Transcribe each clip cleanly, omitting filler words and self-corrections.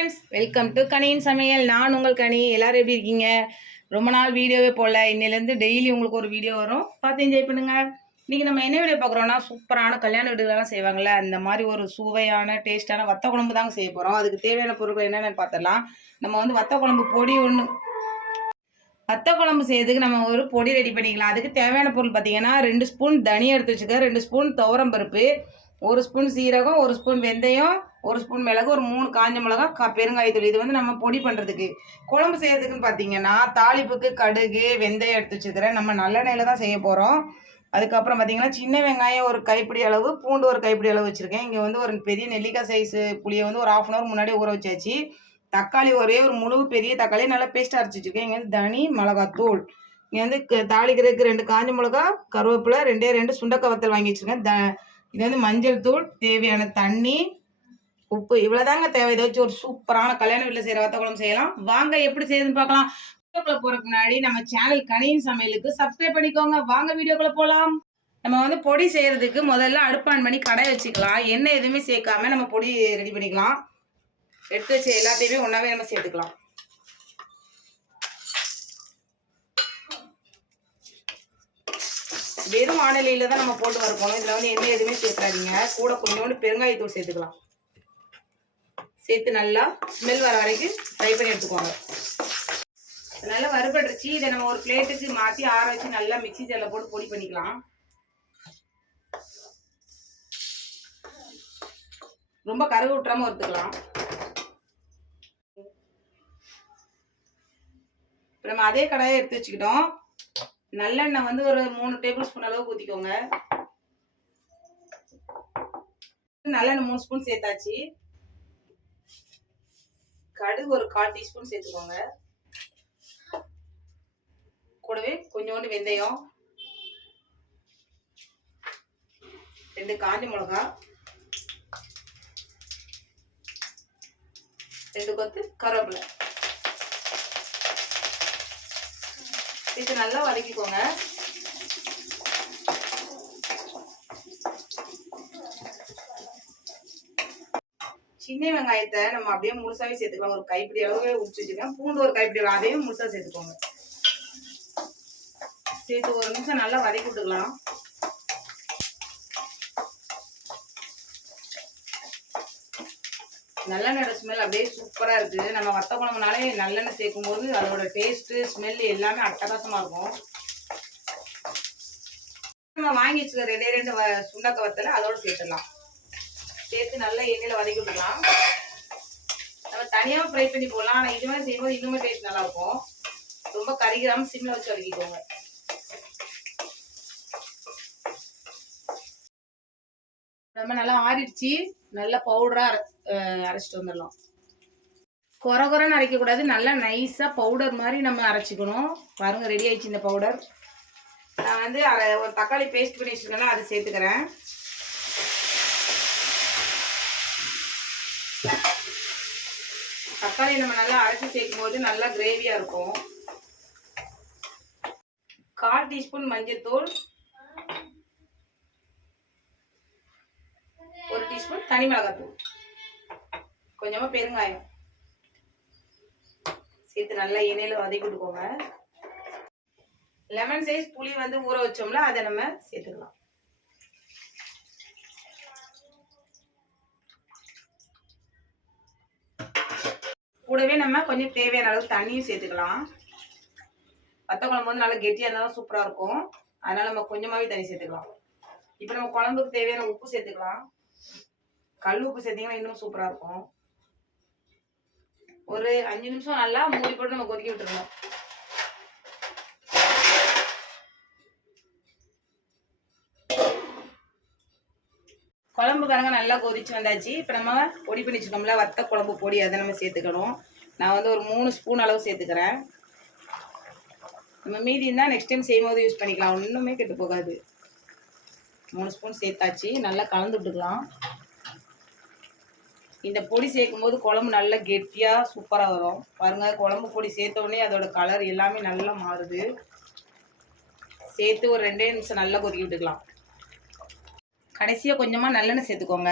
Friends, welcome to கனியின் சமையல். நான் உங்கள் கனி. எல்லாரும் எப்படி இருக்கீங்க? ரொம்ப நாள் வீடியோவே போடல. இன்னிலேருந்து டெய்லி உங்களுக்கு ஒரு வீடியோ வரும், பார்த்து என்ஜாய் பண்ணுங்க. இன்றைக்கி நம்ம என்ன வீடியோ பார்க்குறோன்னா, சூப்பரான கல்யாண வீடுகளெல்லாம் செய்வாங்கள்ல, அந்த மாதிரி ஒரு சுவையான டேஸ்ட்டான வத்த குழம்பு தாங்க செய்ய போகிறோம். அதுக்கு தேவையான பொருட்கள் என்னென்னு பார்த்துடலாம். நம்ம வந்து வத்த குழம்பு பொடி வத்த குழம்பு செய்யறதுக்கு நம்ம ஒரு பொடி ரெடி பண்ணிக்கலாம். அதுக்கு தேவையான பொருள் பார்த்தீங்கன்னா, 2 ஸ்பூன் தனியா எடுத்து வச்சுக்க, 2 ஸ்பூன் துவரம் பருப்பு, 1 ஸ்பூன் சீரகம், 1 ஸ்பூன் வெந்தயம், 1 ஸ்பூன் மிளகு, ஒரு 3 காஞ்ச மிளகா, பெருங்காயத்தூள். இது வந்து நம்ம பொடி பண்ணுறதுக்கு. குழம்பு செய்யறதுக்குன்னு பார்த்தீங்கன்னா, தாளிப்புக்கு கடுகு, வெந்தயம் எடுத்து வச்சுக்கிறேன். நம்ம நல்லெண்ணெயில் தான் செய்ய போகிறோம். அதுக்கப்புறம் பார்த்தீங்கன்னா, சின்ன வெங்காயம் ஒரு கைப்பிடி அளவு, பூண்டு ஒரு கைப்பிடி அளவு வச்சுருக்கேன். இங்கே வந்து ஒரு பெரிய நெல்லிக்காய் சைஸு புளியை வந்து ஒரு 1/2 ஹவர் முன்னாடியே ஊற வச்சாச்சு. தக்காளி ஒரே ஒரு முழு பெரிய தக்காளி நல்லா பேஸ்ட்டாக அரைச்சி வச்சுருக்கேன். இங்கே வந்து தனி மிளகாத்தூள், இங்கே வந்து தாளிக்கிறதுக்கு 2 காஞ்ச மிளகா, கருவேப்பிலை, 2 சுண்டக்காய் வத்தல் வாங்கி வச்சுருக்கேன். இது வந்து மஞ்சள் தூள், தேவையான தண்ணி, உப்பு, இவ்வளோதாங்க தேவை. இதை வச்சு ஒரு சூப்பரான கல்யாண வீட்டில் செய்கிற வத்த குழம்பு செய்யலாம். வாங்க எப்படி செய்யுதுன்னு பார்க்கலாம். வீடியோக்குள்ள போகிறதுக்கு முன்னாடி நம்ம சேனல் கனியின் சமையலுக்கு சப்ஸ்கிரைப் பண்ணிக்கோங்க. வாங்க வீடியோக்குள்ள போகலாம். நம்ம வந்து பொடி செய்கிறதுக்கு முதல்ல அடுப்பான் பண்ணி கடாய் வச்சுக்கலாம். எண்ணெய் எதுவுமே சேர்க்காம நம்ம பொடி ரெடி பண்ணிக்கலாம். எடுத்து வச்சு எல்லாத்தையுமே ஒன்றாவே நம்ம சேர்த்துக்கலாம். வெறும் வானிலையில தான் நம்ம போட்டு வரப்போம். இதில் வந்து எண்ணெய் எதுவுமே சேர்க்காதீங்க. கூட கொஞ்சோண்டு பெருங்காயத்தூள் சேர்த்துக்கலாம். சேர்த்து நல்லா ஸ்மெல் வர வரைக்கும் ஃப்ரை பண்ணி எடுத்துக்கோங்க. நல்லா வறுபட்டுருச்சு. இதை நம்ம ஒரு பிளேட்டுக்கு மாற்றி ஆற வச்சு நல்லா மிக்ஸி ஜாரில் போட்டு பொடி பண்ணிக்கலாம். ரொம்ப கருகு விட்டுறாம வறுத்துக்கலாம். இப்போ நம்ம அதே கடாயை எடுத்து வச்சுக்கிட்டோம். நல்லெண்ணெய் வந்து ஒரு 3 டேபிள் ஸ்பூன் அளவுக்கு ஊற்றிக்கோங்க. நல்லெண்ணெய் 3 ஸ்பூன் சேர்த்தாச்சு. கடுகு ஒரு 1/4 டீஸ்பூன் சேர்த்துக்கோங்க. கூடவே கொஞ்சோண்டு வெந்தயம், 2 காஞ்ச மிளகா, 2 கொத்து கருவேப்பிலை இது நல்லா வதக்கிக்கோங்க. சின்ன வெங்காயத்தை நம்ம அப்படியே முழுசாவே சேர்த்துக்கலாம். ஒரு கைப்பிடி அளவு உரிச்சு வச்சுக்கலாம். பூண்டு ஒரு கைப்பிடி அளவு, அதையும் முழுசா சேர்த்துக்கோங்க. சேர்த்து ஒரு நிமிஷம் நல்லா வதக்கி விட்டுக்கலாம். நல்லெண்ணெயோட ஸ்மெல் அப்படியே சூப்பராக இருக்குது. நம்ம வத்த குழம்புனாலே நல்லெண்ணெய் சேர்க்கும் போது அதோட டேஸ்ட்டு, ஸ்மெல் எல்லாமே அட்டகாசமாக இருக்கும். நம்ம வாங்கி வச்சுக்க 2 சுண்டக்காய் வத்தலை அதோடு சேர்த்துடலாம். சேர்த்து நல்லா எண்ணெயில் வதக்கி விட்டுக்கலாம். நம்ம தனியாக ஃப்ரை பண்ணி போடலாம். ஆனால் இது மாதிரி செய்யும்போது இன்னுமே டேஸ்ட் நல்லாயிருக்கும். ரொம்ப கறிக்காமல் சிம்மில் வச்சு வதக்கிக்கோங்க. நம்ம நல்லா ஆறிடுச்சு. நல்லா பவுடராக அரைச்சிட்டு வந்துடலாம். குறன்னு அரைக்கக்கூடாது. நல்லா நைஸாக பவுடர் மாதிரி நம்ம அரைச்சிக்கணும். பாருங்க, ரெடி ஆயிடுச்சு இந்த பவுடர். நான் வந்து ஒரு தக்காளி பேஸ்ட் பண்ணி வச்சுருக்கேன்னா அதை சேர்த்துக்கிறேன். தக்காளி நம்ம நல்லா அரைச்சி சேர்க்கும் போது நல்லா கிரேவியாக இருக்கும். 1/4 டீஸ்பூன் மஞ்சள் தூள், 1 டீஸ்பூன் தனி மிளகாத்தூள், கொஞ்சமா பெருங்காயம் சேர்த்து நல்லா எண்ணெயில் வதக்கி விட்டுக்கோங்க. லெமன் சைஸ் புளி வந்து ஊற வச்சோம்ல, அதை நம்ம சேர்த்துக்கலாம். கூடவே நம்ம கொஞ்சம் தேவையான அளவு தண்ணியும் சேர்த்துக்கலாம். வத்த குழம்பு வந்து நல்லா கெட்டியாக இருந்தாலும் சூப்பராக இருக்கும். அதனால நம்ம கொஞ்சமாகவே தண்ணி சேர்த்துக்கலாம். இப்போ நம்ம குழம்புக்கு தேவையான உப்பு சேர்த்துக்கலாம். கல் உப்பு சேர்த்திங்கன்னா இன்னும் சூப்பராக இருக்கும். ஒரு 5 நிமிஷம் நல்லா மூடி போட்டு நம்ம கொதிக்க விட்டுருணும். குழம்பு பாருங்க நல்லா கொதிச்சு வந்தாச்சு. இப்போ நம்ம பொடி பண்ணி வச்சுக்கோம்ல வத்த குழம்பு பொடி, அதை நம்ம சேர்த்துக்கணும். நான் வந்து ஒரு 3 ஸ்பூன் அளவு சேர்த்துக்கிறேன். நம்ம மீதி இருந்தால் நெக்ஸ்ட் டைம் செய்யும் போது யூஸ் பண்ணிக்கலாம். ஒன்றுமே கெட்டு போகாது. 3 ஸ்பூன் சேர்த்தாச்சு. நல்லா கலந்து விட்டுக்கலாம். இந்த பொடி சேர்க்கும் போது குழம்பு நல்லா கெட்டியாக சூப்பராக வரும். பாருங்கள், குழம்பு பொடி சேர்த்த உடனே அதோட கலர் எல்லாமே நல்லா மாறுது. சேர்த்து ஒரு 2 நிமிஷம் நல்லா கொதிக்க விட்டுக்கலாம். கடைசியாக கொஞ்சமாக நல்லெண்ணெய் சேர்த்துக்கோங்க.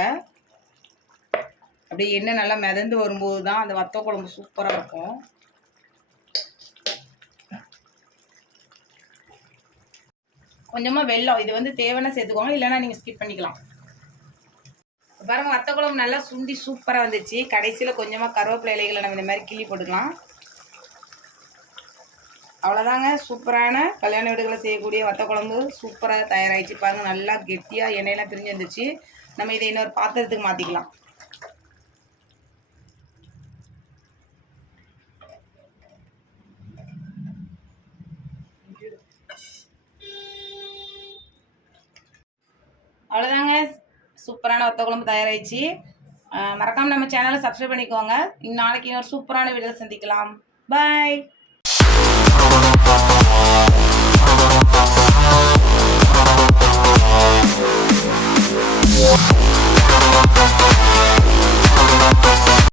அப்படியே எண்ணெய் நல்லா மிதந்து வரும்போது தான் அந்த வத்த குழம்பு சூப்பராக இருக்கும். கொஞ்சமாக வெல்லம் இது வந்து தேவைன்னா சேர்த்துக்கோங்க, இல்லைன்னா நீங்கள் ஸ்கிப் பண்ணிக்கலாம். பாருங்கள் வத்த குழம்பு நல்லா சுண்டி சூப்பராக வந்துச்சு. கடைசியில் கொஞ்சமாக கருவேப்பிலை இலைகளை நம்ம இந்த மாதிரி கிள்ளி போட்டுக்கலாம். அவ்வளோதாங்க, சூப்பரான கல்யாண வீடுகளில் செய்யக்கூடிய வத்த குழம்பு சூப்பராக தயாராகிடுச்சு. பாருங்கள் நல்லா கெட்டியாக எண்ணெயெல்லாம் பிரிஞ்சு வந்துச்சு. நம்ம இதை இன்னொரு பாத்திரத்துக்கு மாற்றிக்கலாம். அவ்வளோதாங்க, சூப்பரான வத்த குழம்பு தயாராகிடுச்சு. மறக்காமல் நம்ம சேனலை சப்ஸ்கிரைப் பண்ணிக்கோங்க. நாளைக்கு இன்னொரு சூப்பரான வீடியோவில் சந்திக்கலாம். பாய். Yeah.